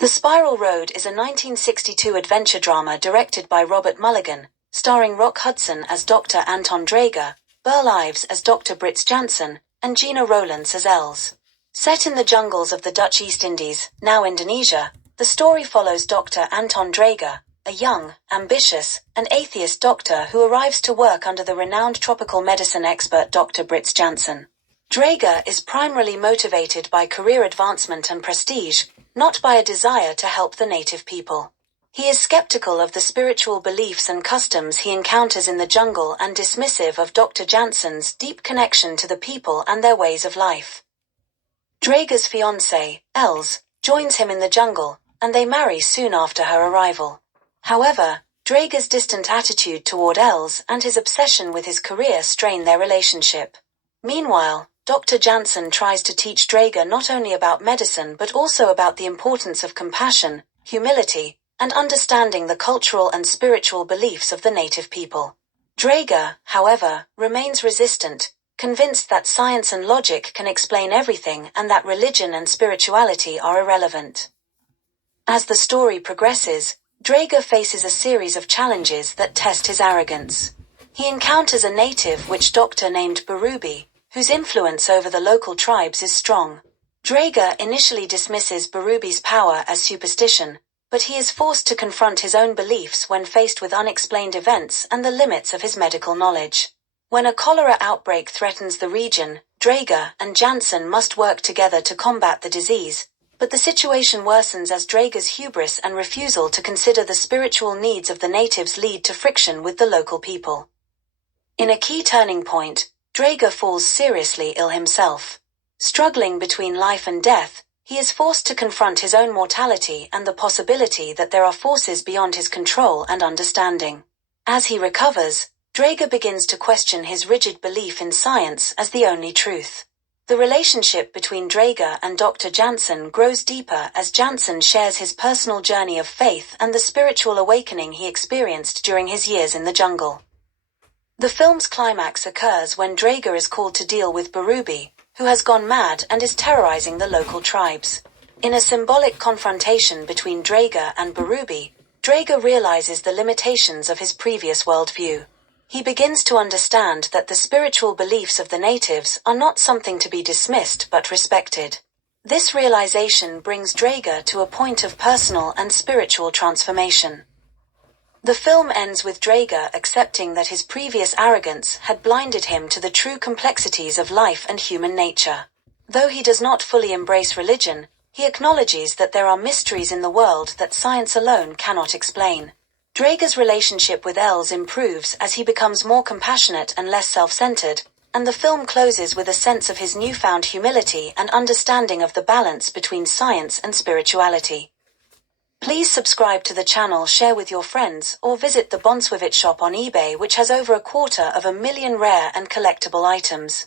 The Spiral Road is a 1962 adventure drama directed by Robert Mulligan, starring Rock Hudson as Dr. Anton Draeger, Burl Ives as Dr. Brits Janssen, and Gena Rowlands as Els. Set in the jungles of the Dutch East Indies, now Indonesia, the story follows Dr. Anton Draeger, a young, ambitious, and atheist doctor who arrives to work under the renowned tropical medicine expert Dr. Brits Janssen. Draeger is primarily motivated by career advancement and prestige, not by a desire to help the native people. He is skeptical of the spiritual beliefs and customs he encounters in the jungle and dismissive of Dr. Janssen's deep connection to the people and their ways of life. Draeger's fiancée, Els, joins him in the jungle, and they marry soon after her arrival. However, Draeger's distant attitude toward Els and his obsession with his career strain their relationship. Meanwhile, Dr. Janssen tries to teach Draeger not only about medicine but also about the importance of compassion, humility, and understanding the cultural and spiritual beliefs of the native people. Draeger, however, remains resistant, convinced that science and logic can explain everything and that religion and spirituality are irrelevant. As the story progresses, Draeger faces a series of challenges that test his arrogance. He encounters a native witch doctor named Barubi, whose influence over the local tribes is strong. Draeger initially dismisses Barubi's power as superstition, but he is forced to confront his own beliefs when faced with unexplained events and the limits of his medical knowledge. When a cholera outbreak threatens the region, Draeger and Janssen must work together to combat the disease, but the situation worsens as Draeger's hubris and refusal to consider the spiritual needs of the natives lead to friction with the local people. In a key turning point, Draeger falls seriously ill himself. Struggling between life and death, he is forced to confront his own mortality and the possibility that there are forces beyond his control and understanding. As he recovers, Draeger begins to question his rigid belief in science as the only truth. The relationship between Draeger and Dr. Janssen grows deeper as Janssen shares his personal journey of faith and the spiritual awakening he experienced during his years in the jungle. The film's climax occurs when Draeger is called to deal with Barubi, who has gone mad and is terrorizing the local tribes. In a symbolic confrontation between Draeger and Barubi, Draeger realizes the limitations of his previous worldview. He begins to understand that the spiritual beliefs of the natives are not something to be dismissed but respected. This realization brings Draeger to a point of personal and spiritual transformation. The film ends with Draeger accepting that his previous arrogance had blinded him to the true complexities of life and human nature. Though he does not fully embrace religion, he acknowledges that there are mysteries in the world that science alone cannot explain. Draeger's relationship with Els improves as he becomes more compassionate and less self-centered, and the film closes with a sense of his newfound humility and understanding of the balance between science and spirituality. Please subscribe to the channel, share with your friends, or visit the Bonswivit shop on eBay, which has over 250,000 rare and collectible items.